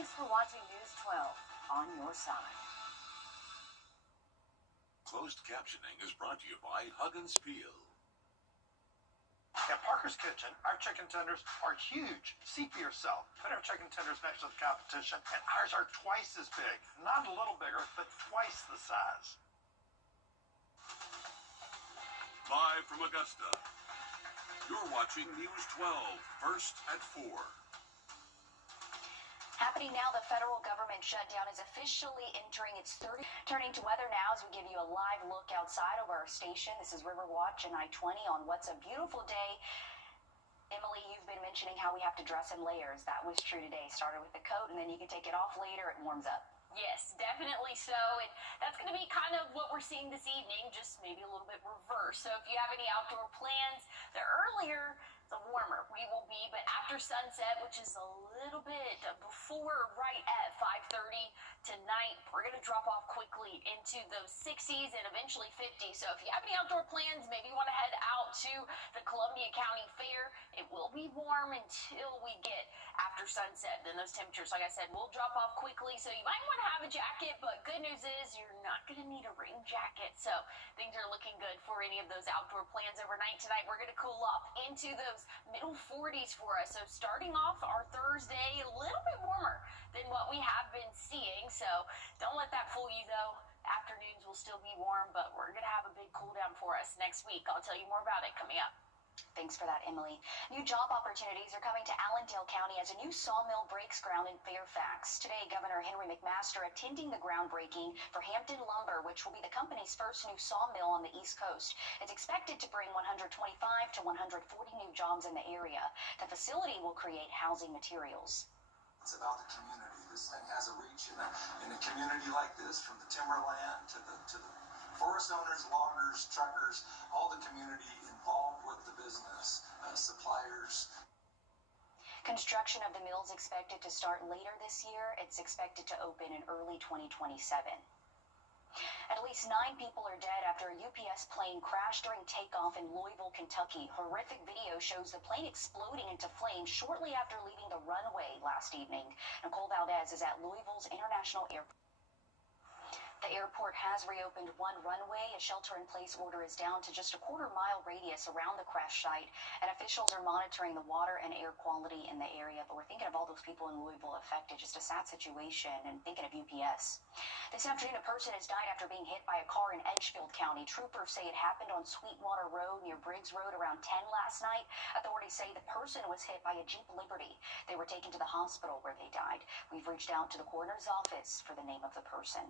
Thanks for watching News 12 on your side. Closed captioning is brought to you by Huggins Peel. At Parker's Kitchen, our chicken tenders are huge. See for yourself. Put our chicken tenders next to the competition, and ours are twice as big. Not a little bigger, but twice the size. Live from Augusta, you're watching News 12, first at 4. Happening now, the federal government shutdown is officially entering its 30th. Turning to weather now as we give you a live look outside of our station. This is River Watch and I-20 on what's a beautiful day. Emily, you've been mentioning how we have to dress in layers. That was true today. Started with the coat, and then you can take it off later. It warms up. Yes, definitely so. And that's going to be kind of what we're seeing this evening, just maybe a little bit reverse. So if you have any outdoor plans, the earlier, the warmer we will be. But after sunset, which is a little bit before right at 5:30 tonight, we're going to drop off quickly into those 60s and eventually 50s. So if you have any outdoor plans, maybe you want to head out to the Columbia County Fair. It will be warm until we get after sunset. Then those temperatures, like I said, will drop off quickly. So you might want to have a jacket, but good news is you're not going to need a rain jacket. So things are looking good for any of those outdoor plans overnight tonight. We're going to cool off into those middle 40s for us. So starting off our Thursday, a little bit warmer than what we have been seeing. So don't let that fool you, though. Afternoons will still be warm, but we're going to have a big cool down for us next week. I'll tell you more about it coming up. Thanks for that, Emily. New job opportunities are coming to Allendale County as a new sawmill breaks ground in Fairfax. Today, Governor Henry McMaster attending the groundbreaking for Hampton Lumber, which will be the company's first new sawmill on the East Coast. It's expected to bring 125 to 140 new jobs in the area. The facility will create housing materials. It's about the community. This thing has a reach in a community like this, from the timberland to the forest owners, loggers, truckers, all the community involved with the business, suppliers. Construction of the mill is expected to start later this year. It's expected to open in early 2027. At least 9 people are dead after a UPS plane crashed during takeoff in Louisville, Kentucky. Horrific video shows the plane exploding into flames shortly after leaving the runway last evening. Nicole Valdez is at Louisville's International Airport. The airport has reopened one runway. A shelter-in-place order is down to just a quarter-mile radius around the crash site, and officials are monitoring the water and air quality in the area. But we're thinking of all those people in Louisville affected. Just a sad situation, and thinking of UPS. This afternoon, a person has died after being hit by a car in Edgefield County. Troopers say it happened on Sweetwater Road near Briggs Road around 10 last night. Authorities say the person was hit by a Jeep Liberty. They were taken to the hospital where they died. We've reached out to the coroner's office for the name of the person.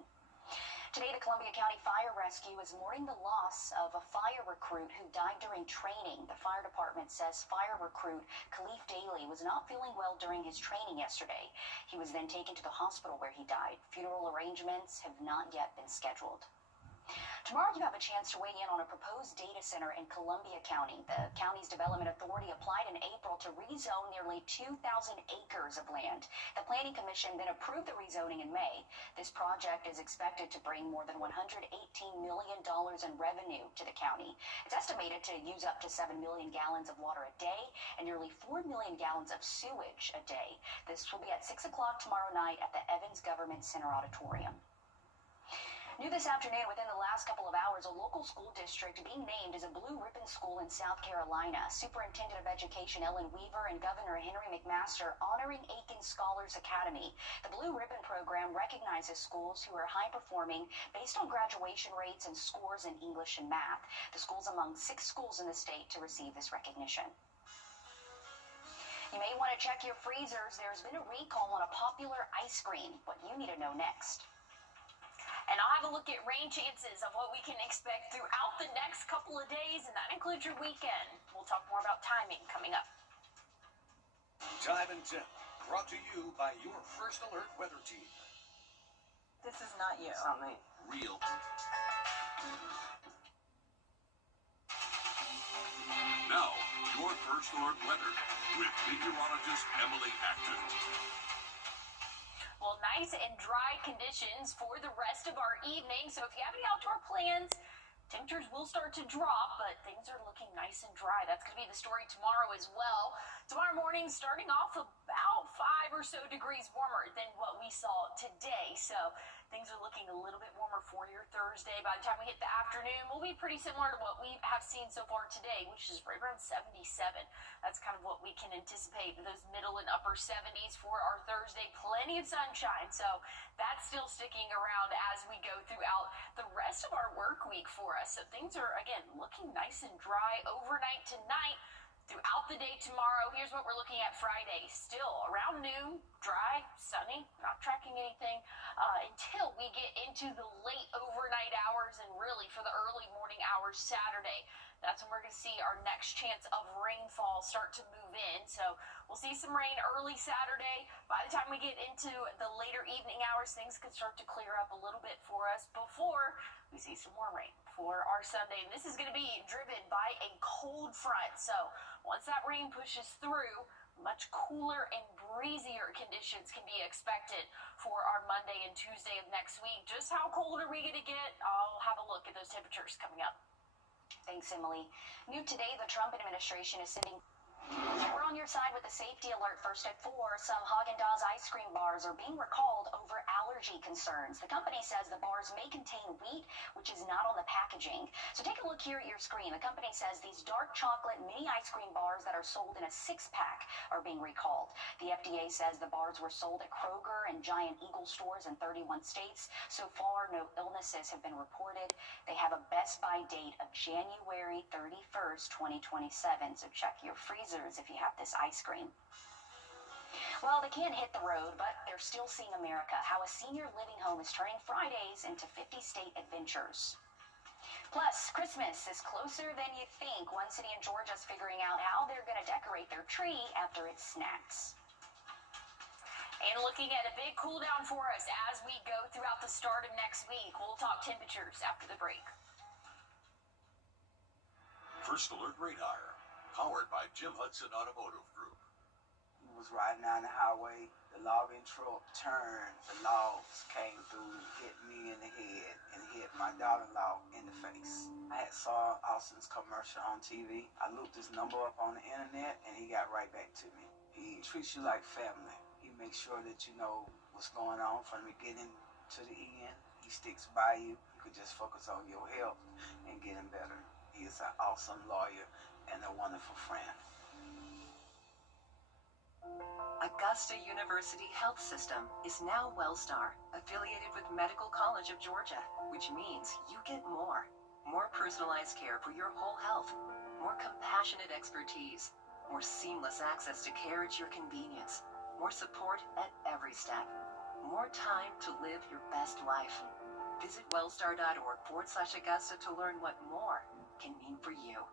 Today, the Columbia County Fire Rescue is mourning the loss of a fire recruit who died during training. The fire department says fire recruit Khalif Daly was not feeling well during his training yesterday. He was then taken to the hospital where he died. Funeral arrangements have not yet been scheduled. Tomorrow, you have a chance to weigh in on a proposed data center in Columbia County. The county's development authority applied in April to rezone nearly 2,000 acres of land. The Planning Commission then approved the rezoning in May. This project is expected to bring more than $118 million in revenue to the county. It's estimated to use up to 7 million gallons of water a day and nearly 4 million gallons of sewage a day. This will be at 6 o'clock tomorrow night at the Evans Government Center Auditorium. New this afternoon, within the last couple of hours, a local school district being named as a Blue Ribbon School in South Carolina. Superintendent of Education Ellen Weaver and Governor Henry McMaster honoring Aiken Scholars Academy. The Blue Ribbon program recognizes schools who are high-performing based on graduation rates and scores in English and math. The school's among 6 schools in the state to receive this recognition. You may want to check your freezers. There's been a recall on a popular ice cream. What you need to know next. And I'll have a look at rain chances of what we can expect throughout the next couple of days, and that includes your weekend. We'll talk more about timing coming up. Time and Tip, brought to you by your First Alert weather team. This is not you. It's not me. Real. Now, your First Alert weather with meteorologist Emily Acton. Well, nice and dry conditions for the rest of our evening. So if you have any outdoor plans, temperatures will start to drop, but things are looking nice and dry. That's going to be the story tomorrow as well. Tomorrow morning, starting off about 5 or or so degrees warmer than what we saw today. So things are looking a little bit warmer for your Thursday. By the time we hit the afternoon, we'll be pretty similar to what we have seen so far today, which is right around 77. That's kind of what we can anticipate, those middle and upper 70s for our Thursday. Plenty of sunshine, so that's still sticking around as we go throughout the rest of our work week for us. So things are, again, looking nice and dry overnight tonight. Throughout the day tomorrow, here's what we're looking at Friday. Still around noon, dry, sunny, not tracking anything until we get into the late overnight hours and really for the early morning hours Saturday. That's when we're going to see our next chance of rainfall start to move in. So we'll see some rain early Saturday. By the time we get into the later evening hours, things could start to clear up a little bit for us before we see some more rain for our Sunday. And this is going to be driven by a cold front. So once that rain pushes through, much cooler and breezier conditions can be expected for our Monday and Tuesday of next week. Just how cold are we going to get? I'll have a look at those temperatures coming up. Thanks, Emily. New today, the Trump administration is sending... We're on your side with the safety alert first at 4. Some Haagen-Dazs ice cream bars are being recalled over allergy concerns. The company says the bars may contain wheat, which is not on the packaging. So take a look here at your screen. The company says these dark chocolate mini ice cream bars that are sold in a 6-pack are being recalled. The FDA says the bars were sold at Kroger and Giant Eagle stores in 31 states. So far, no illnesses have been reported. They have a Best Buy date of January 31st, 2027. So check your freezer if you have this ice cream. Well, they can't hit the road, but they're still seeing America, how a senior living home is turning Fridays into 50-state adventures. Plus, Christmas is closer than you think. One city in Georgia is figuring out how they're going to decorate their tree after it snaps. And looking at a big cool down for us as we go throughout the start of next week. We'll talk temperatures after the break. First Alert Radar, powered by Jim Hudson Automotive Group. Was riding down the highway, the logging truck turned, the logs came through, hit me in the head, and hit my daughter-in-law in the face. I had saw Austin's commercial on TV. I looked his number up on the internet, and he got right back to me. He treats you like family. He makes sure that you know what's going on from the beginning to the end. He sticks by you. You could just focus on your health and getting better. He is an awesome lawyer and a wonderful friend. Augusta University Health System is now Wellstar, affiliated with Medical College of Georgia, which means you get more. More personalized care for your whole health, more compassionate expertise, more seamless access to care at your convenience, more support at every step, more time to live your best life. Visit wellstar.org/Augusta to learn what more can mean for you.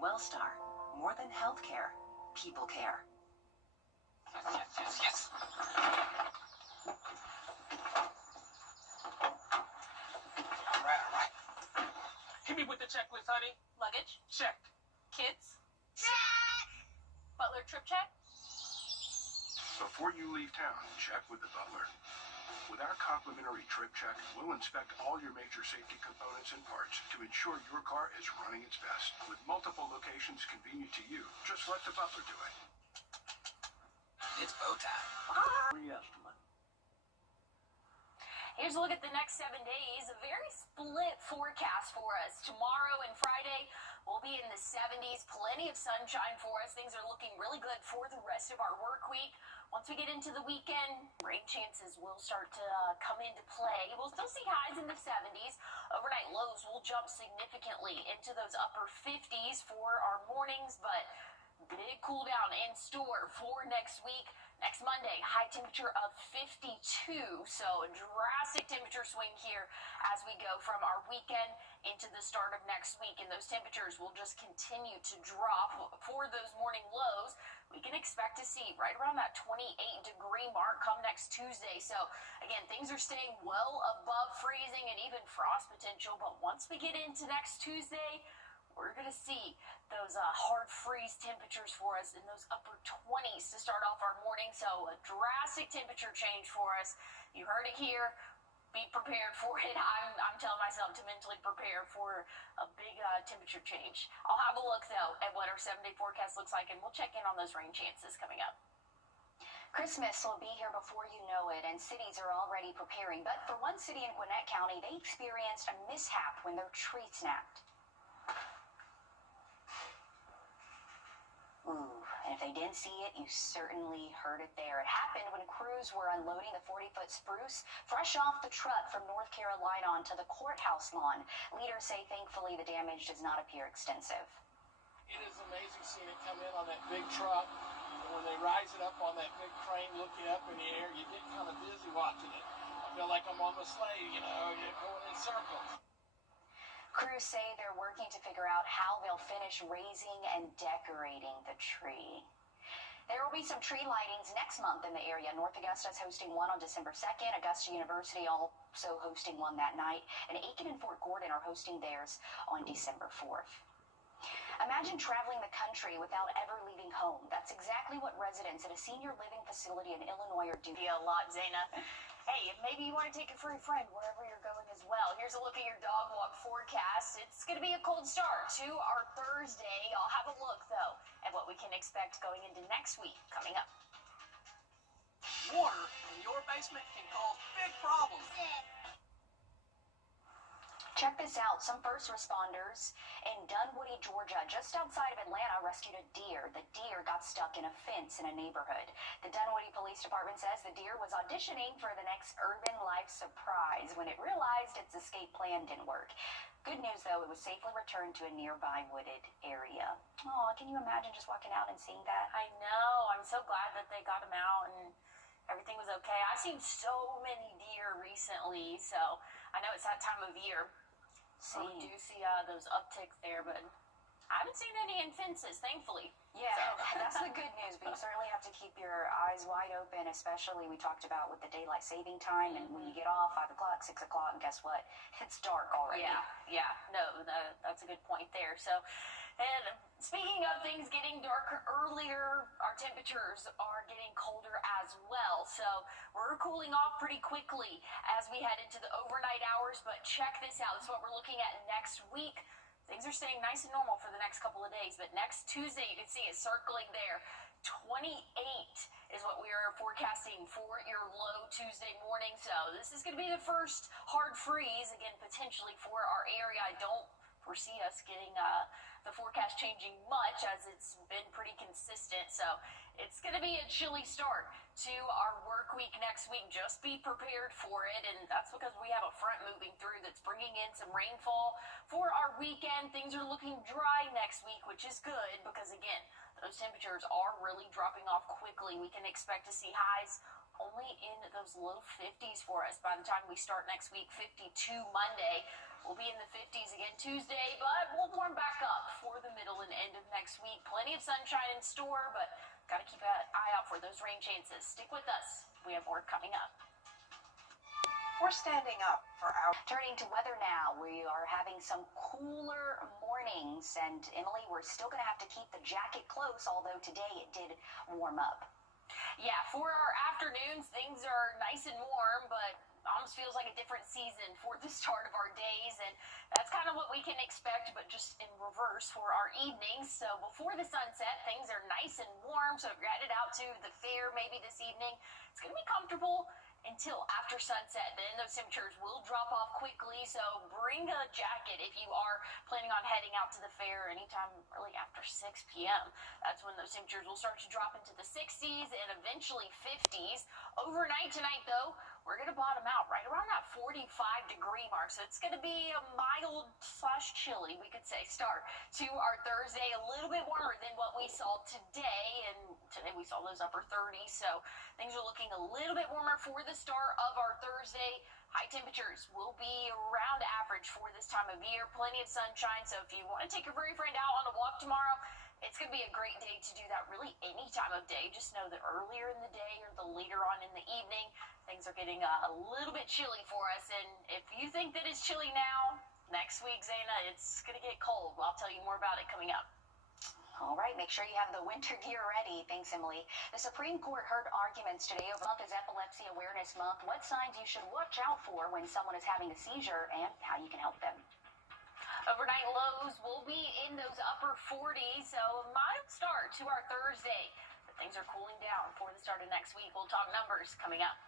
Wellstar, more than healthcare, people care. Yes. All right. Hit me with the checklist, honey. Luggage? Check. Kids? Check! Butler trip check? Before you leave town, check with the butler. With our complimentary trip check, we'll inspect all your major safety components and parts to ensure your car is running its best. With multiple locations convenient to you, just let the butler do it. It's bow time. Here's a look at the next 7 days. A very split forecast for us. Tomorrow and Friday, we'll be in the 70s. Plenty of sunshine for us. Things are looking really good for the rest of our work week. Once we get into the weekend, rain chances will start to come into play. We'll still see highs in the 70s. Overnight lows will jump significantly into those upper 50s for our mornings, but big cool down in store for next week. Next Monday, high temperature of 52. So a drastic temperature swing here as we go from our weekend into the start of next week. And those temperatures will just continue to drop. For those morning lows, we can expect to see right around that 28-degree mark come next Tuesday. So again, things are staying well above freezing and even frost potential. But once we get into next Tuesday, we're going to see those hard freeze temperatures for us in those upper 20s to start off our morning. So a drastic temperature change for us. You heard it here. Be prepared for it. I'm telling myself to mentally prepare for a big temperature change. I'll have a look, though, at what our 7-day forecast looks like, and we'll check in on those rain chances coming up. Christmas will be here before you know it, and cities are already preparing. But for one city in Gwinnett County, they experienced a mishap when their tree snapped. Ooh, and if they didn't see it, you certainly heard it there. It happened when crews were unloading the 40-foot spruce fresh off the truck from North Carolina onto the courthouse lawn. Leaders say thankfully the damage does not appear extensive. It is amazing seeing it come in on that big truck. And when they rise it up on that big crane looking up in the air, you get kind of dizzy watching it. I feel like I'm on the sleigh, you know, you're going in circles. Crews say they're working to figure out how they'll finish raising and decorating the tree. There will be some tree lightings next month in the area. North Augusta is hosting one on December 2nd. Augusta University also hosting one that night. And Aiken and Fort Gordon are hosting theirs on December 4th. Imagine traveling the country without ever leaving home. That's exactly what residents at a senior living facility in Illinois are doing. A lot, Zaina. Hey, maybe you want to take a furry friend wherever you're going as well. Here's a look at your dog walk forecast. It's going to be a cold start to our Thursday. I'll have a look, though, at what we can expect going into next week coming up. Water in your basement can cause big problems. Check this out. Some first responders in Dunwoody, Georgia, just outside of Atlanta, rescued a deer. The deer got stuck in a fence in a neighborhood. The Dunwoody Police Department says the deer was auditioning for the next urban life surprise when it realized its escape plan didn't work. Good news, though, it was safely returned to a nearby wooded area. Oh, can you imagine just walking out and seeing that? I know. I'm so glad that they got him out and everything was okay. I've seen so many deer recently, so I know it's that time of year. So we do see those upticks there, but I haven't seen any in fences, thankfully. Yeah, So. that's the good news, but you certainly have to keep your eyes wide open, especially we talked about with the daylight saving time, and when you get off 5 o'clock, 6 o'clock, and guess what? It's dark already. Yeah. No, that's a good point there. So, and speaking of things getting darker earlier, our temperatures are getting colder as well. So we're cooling off pretty quickly as we head into the overnight hours. But check this out. This is what we're looking at next week. Things are staying nice and normal for the next couple of days. But next Tuesday, you can see it circling there. 28 is what we are forecasting for your low Tuesday morning. So this is going to be the first hard freeze, again, potentially for our area. I don't foresee us getting the forecast changing much as it's been pretty consistent. So it's going to be a chilly start to our work week next week. Just be prepared for it. And that's because we have a front moving through that's bringing in some rainfall for our weekend. Things are looking dry next week, which is good because, again, those temperatures are really dropping off quickly. We can expect to see highs only in those low 50s for us by the time we start next week. 52 Monday. We'll be in the 50s again Tuesday, but we'll warm back up for the middle and end of next week. Plenty of sunshine in store, but got to keep an eye out for those rain chances. Stick with us. We have more coming up. We're standing up for our... Turning to weather now, we are having some cooler mornings, and Emily, we're still going to have to keep the jacket close, although today it did warm up. Yeah, for our afternoons, things are nice and warm, but almost feels like a different season for the start of our days, and that's kind of what we can expect, but just in reverse for our evenings. So before the sunset, things are nice and warm, so if you're headed out to the fair maybe this evening, it's going to be comfortable until after sunset. Then those temperatures will drop off quickly, so bring a jacket if you are planning on heading out to the fair anytime really after 6 p.m. That's when those temperatures will start to drop into the 60s and eventually 50s. Overnight tonight, though, we're going to bottom out right around that 45-degree mark. So it's going to be a mild/chilly, we could say, start to our Thursday. A little bit warmer than what we saw today. And today we saw those upper 30s. So things are looking a little bit warmer for the start of our Thursday. High temperatures will be around average for this time of year. Plenty of sunshine. So if you want to take your furry friend out on a walk tomorrow, it's going to be a great day to do that really any time of day. Just know that earlier in the day or the later on in the evening, things are getting a little bit chilly for us. And if you think that it's chilly now, next week, Zaina, it's going to get cold. Well, I'll tell you more about it coming up. All right, make sure you have the winter gear ready. Thanks, Emily. The Supreme Court heard arguments today over the month is Epilepsy Awareness Month. What signs you should watch out for when someone is having a seizure and how you can help them. Overnight lows will be in those upper 40s, so a mild start to our Thursday. but things are cooling down for the start of next week. We'll talk numbers coming up.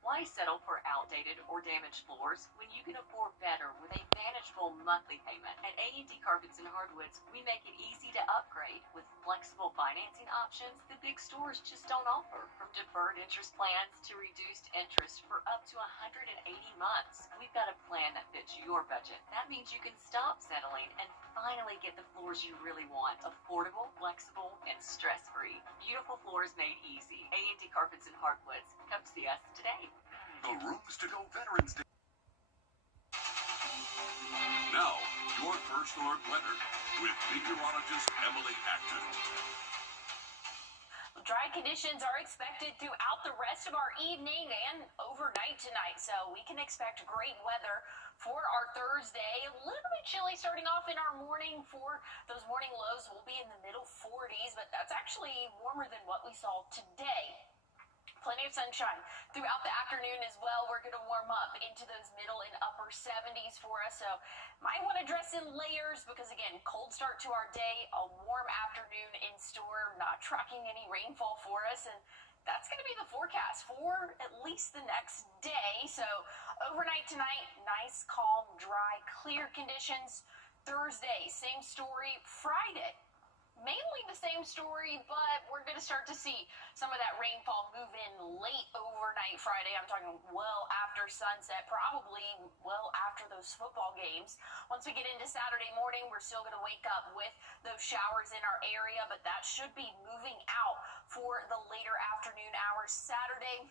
Why settle for outdated or damaged floors when you can afford better with a manageable monthly payment? At A&D Carpets and Hardwoods, we make it easy to upgrade with flexible financing options the big stores just don't offer. From deferred interest plans to reduced interest for up to 180 months. We've got a plan that fits your budget. That means you can stop settling and finally get the floors you really want. Affordable, flexible, and stress-free. Beautiful floors made easy. A&D Carpets and Hardwoods. Come see us today. The Rooms to Go Veterans Day. Now, your First Alert weather with meteorologist Emily Acton. Dry conditions are expected throughout the rest of our evening and overnight tonight, so we can expect great weather for our Thursday. A little bit chilly starting off in our morning. For those morning lows will be in the middle 40s, but that's actually warmer than what we saw today. Plenty of sunshine throughout the afternoon as well. We're going to warm up into those middle and upper 70s for us, so might want to dress in layers because, again, cold start to our day, a warm afternoon in store, not tracking any rainfall for us, and that's going to be the forecast for at least the next day. So overnight tonight, nice, calm, dry, clear conditions. Thursday, same story. Friday, mainly the same story, but we're going to start to see some of that rainfall move in late overnight Friday. I'm talking well after sunset, probably well after those football games. Once we get into Saturday morning, we're still going to wake up with those showers in our area, but that should be moving out for the later afternoon hours Saturday.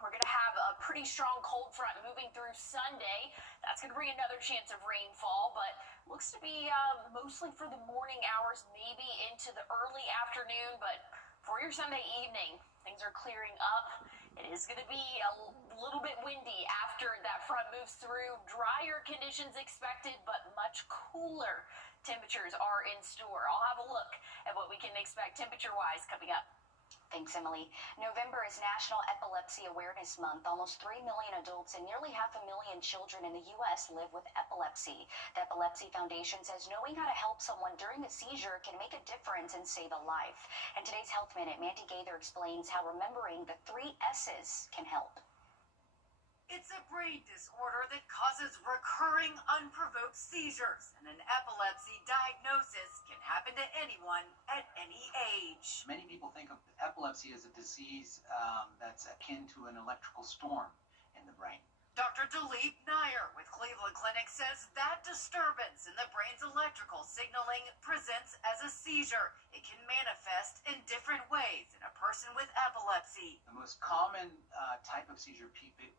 We're going to have a pretty strong cold front moving through Sunday. That's going to bring another chance of rainfall, but looks to be mostly for the morning hours, maybe into the early afternoon. But for your Sunday evening, things are clearing up. It is going to be a little bit windy after that front moves through. Drier conditions expected, but much cooler temperatures are in store. I'll have a look at what we can expect temperature-wise coming up. Thanks, Emily. November is National Epilepsy Awareness Month. Almost 3 million adults and nearly 500,000 children in the U.S. live with epilepsy. The Epilepsy Foundation says knowing how to help someone during a seizure can make a difference and save a life. In today's Health Minute, Mandy Gaither explains how remembering the 3 S's can help. It's a brain disorder that causes recurring unprovoked seizures, and an epilepsy diagnosis can happen to anyone at any age. Many people think of epilepsy as a disease that's akin to an electrical storm in the brain. Dr. Dilip Nair with Cleveland Clinic says that disturbance in the brain's electrical signaling presents as a seizure. It can manifest in different ways in a person with epilepsy. The most common type of seizure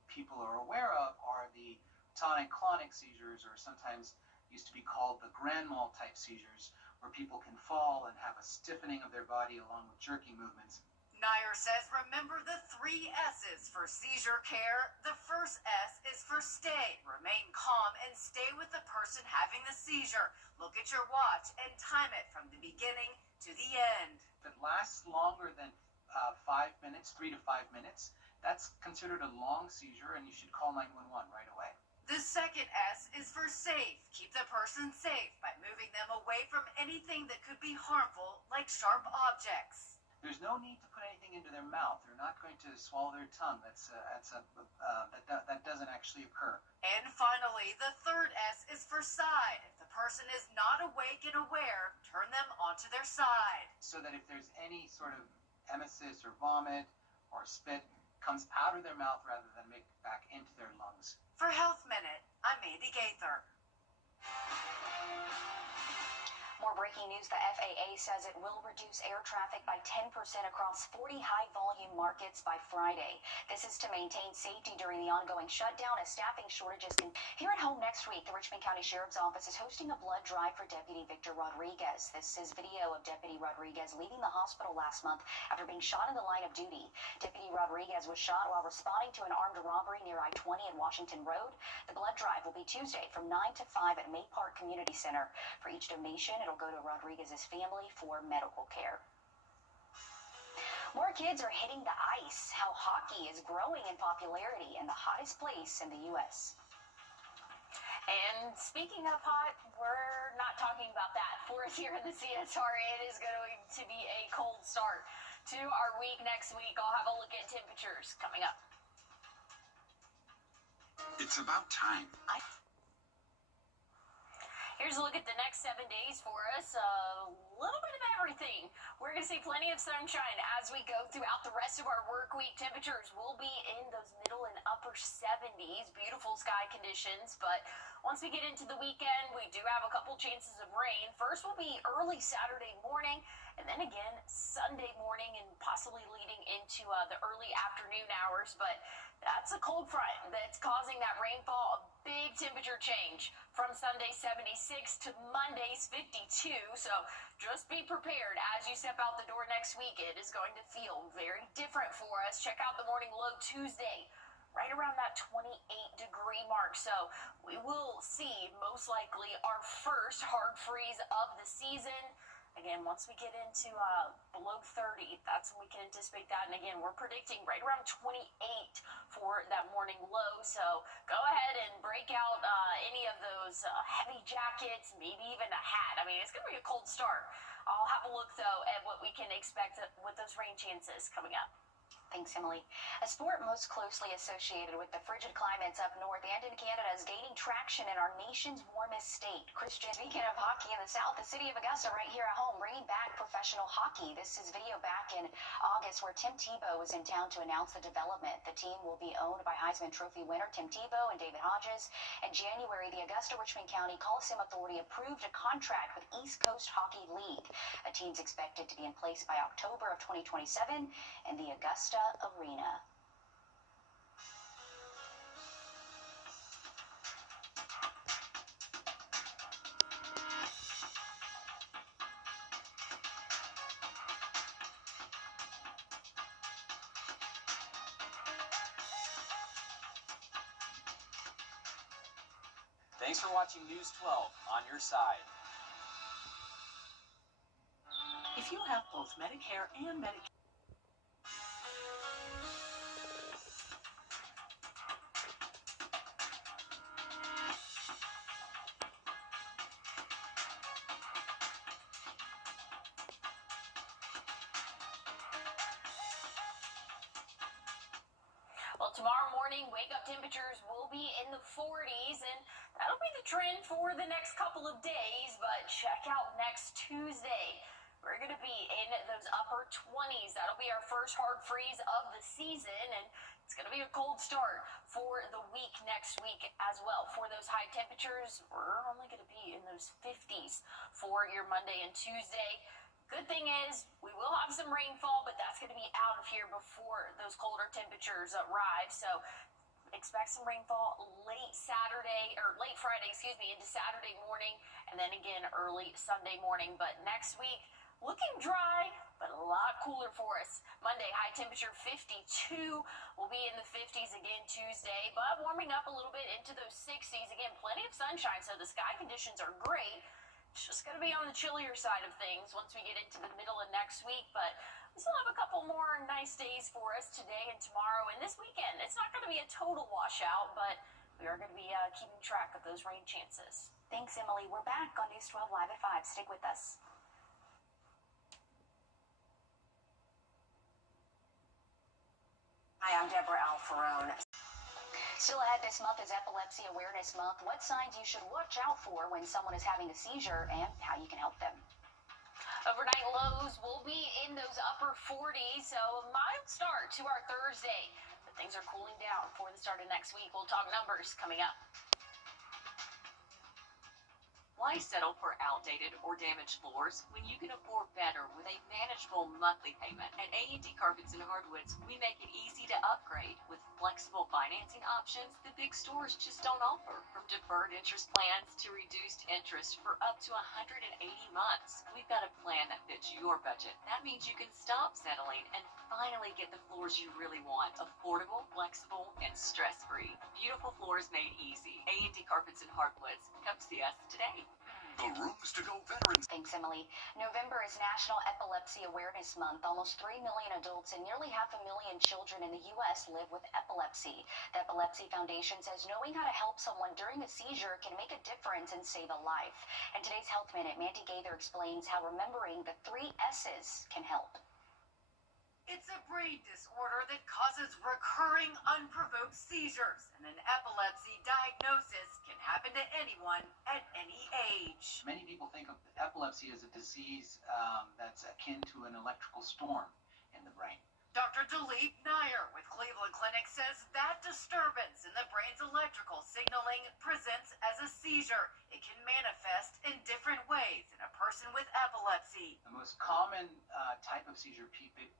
people are aware of are the tonic-clonic seizures, or sometimes used to be called the grand mal type seizures, where people can fall and have a stiffening of their body along with jerky movements. Nair says remember the 3 S's for seizure care. The first S is for stay. Remain calm and stay with the person having the seizure. Look at your watch and time it from the beginning to the end. If it lasts longer than 5 minutes, 3 to 5 minutes, that's considered a long seizure, and you should call 911 right away. The second S is for safe. Keep the person safe by moving them away from anything that could be harmful, like sharp objects. There's no need to put anything into their mouth. They're not going to swallow their tongue. That doesn't actually occur. And finally, the third S is for side. If the person is not awake and aware, turn them onto their side. So that if there's any sort of emesis or vomit or spit comes out of their mouth rather than make it back into their lungs. For Health Minute, I'm Mandy Gaither. More breaking news, the FAA says it will reduce air traffic by 10% across 40 high-volume markets by Friday. This is to maintain safety during the ongoing shutdown as staffing shortages can. Here at home next week, the Richmond County Sheriff's Office is hosting a blood drive for Deputy Victor Rodriguez. This is video of Deputy Rodriguez leaving the hospital last month after being shot in the line of duty. Deputy Rodriguez was shot while responding to an armed robbery near I-20 and Washington Road. The blood drive will be Tuesday from 9 to 5 at May Park Community Center. For each donation, it'll go to Rodriguez's family for medical care. More kids are hitting the ice. How hockey is growing in popularity in the hottest place in the U.S. And speaking of hot, we're not talking about that. For us here in the CSR, it is going to be a cold start to our week next week. I'll have a look at temperatures coming up. It's about time. Here's a look at the next 7 days for us. A little bit of everything. We're going to see plenty of sunshine as we go throughout the rest of our work week. Temperatures will be in those middle and upper 70s. Beautiful sky conditions. But once we get into the weekend, we do have a couple chances of rain. First will be early Saturday morning, and then again Sunday morning, and possibly leading into the early afternoon hours. But that's a cold front that's causing that rainfall. A big temperature change from Sunday 76 to Monday's 52. So just be prepared as you step out the door next week. It is going to feel very different for us. Check out the morning low Tuesday, right around that 28-degree mark. So we will see most likely our first hard freeze of the season. Again, once we get into below 30, that's when we can anticipate that. And again, we're predicting right around 28 for that morning low. So go ahead and break out any of those heavy jackets, maybe even a hat. I mean, it's going to be a cold start. I'll have a look, though, at what we can expect with those rain chances coming up. Thanks, Emily. A sport most closely associated with the frigid climates up north and in Canada is gaining traction in our nation's warmest state. Christian, speaking of hockey in the south, the city of Augusta right here at home bringing back professional hockey. This is video back in August where Tim Tebow was in town to announce the development. The team will be owned by Heisman Trophy winner Tim Tebow and David Hodges. In January, the Augusta-Richmond County Coliseum Authority approved a contract with East Coast Hockey League. A team's expected to be in place by October of 2027 in the Augusta Arena. Thanks for watching News 12 on your side. If you have both Medicare and Medicaid, Well, tomorrow morning, wake-up temperatures will be in the 40s, and that'll be the trend for the next couple of days. But check out next Tuesday. We're going to be in those upper 20s. That'll be our first hard freeze of the season, and it's going to be a cold start for the week next week as well. For those high temperatures, we're only going to be in those 50s for your Monday and Tuesday. Good thing is we will have some rainfall, but that's going to be out of here before those colder temperatures arrive. So expect some rainfall late Friday, into Saturday morning, and then again early Sunday morning. But next week, looking dry, but a lot cooler for us. Monday, high temperature 52. We'll be in the 50s again Tuesday, but warming up a little bit into those 60s. Again, plenty of sunshine, so the sky conditions are great. It's just going to be on the chillier side of things once we get into the middle of next week, but we still have a couple more nice days for us today and tomorrow and this weekend. It's not going to be a total washout, but we are going to be keeping track of those rain chances. Thanks, Emily. We're back on News 12 Live at 5. Stick with us. Hi, I'm Deborah Alfarone. Still ahead this month is Epilepsy Awareness Month. What signs you should watch out for when someone is having a seizure and how you can help them. Overnight lows will be in those upper 40s, so a mild start to our Thursday. But things are cooling down for the start of next week. We'll talk numbers coming up. Why settle for outdated or damaged floors when you can afford better with a manageable monthly payment? At A&D Carpets and Hardwoods, we make it easy to upgrade with flexible financing options the big stores just don't offer. From deferred interest plans to reduced interest for up to 180 months. We've got a plan that fits your budget. That means you can stop settling and finally get the floors you really want. Affordable, flexible, and stress-free. Beautiful floors made easy. A&D Carpets and Hardwoods. Come see us today. The Rooms to Go Veterans. Thanks, Emily. November is National Epilepsy Awareness Month. Almost 3 million adults and nearly 500,000 children in the U.S. live with epilepsy. The Epilepsy Foundation says knowing how to help someone during a seizure can make a difference and save a life. In today's Health Minute, Mandy Gaither explains how remembering the 3 S's can help. It's a brain disorder that causes recurring unprovoked seizures, and an epilepsy diagnosis can happen to anyone at any age. Many people think of epilepsy as a disease that's akin to an electrical storm in the brain. Dr. Dilip Nair with Cleveland Clinic says that disturbance in the brain's electrical signaling presents as a seizure. It can manifest in different ways in a person with epilepsy. The most common type of seizure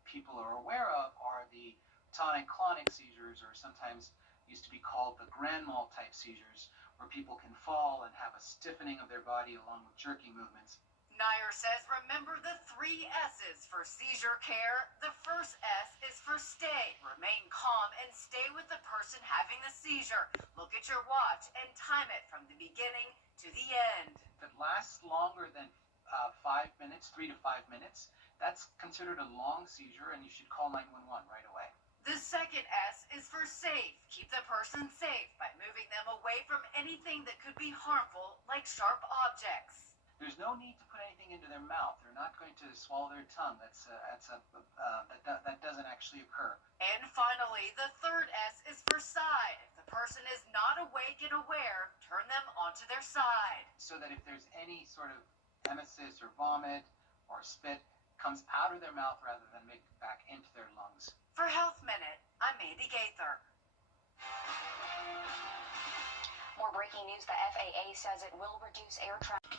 people are aware of are the tonic-clonic seizures, or sometimes used to be called the grand mal type seizures, where people can fall and have a stiffening of their body along with jerky movements. Nair says remember the 3 S's for seizure care. The first S is for stay. Remain calm and stay with the person having the seizure. Look at your watch and time it from the beginning to the end. If it lasts longer than 5 minutes, 3 to 5 minutes, that's considered a long seizure, and you should call 911 right away. The second S is for safe. Keep the person safe by moving them away from anything that could be harmful, like sharp objects. There's no need to put anything into their mouth. They're not going to swallow their tongue. That doesn't actually occur. And finally, the third S is for side. If the person is not awake and aware, turn them onto their side. So that if there's any sort of emesis or vomit or spit, comes out of their mouth rather than make it back into their lungs. For Health Minute, I'm Mandy Gaither. More breaking news, the FAA says it will reduce air traffic.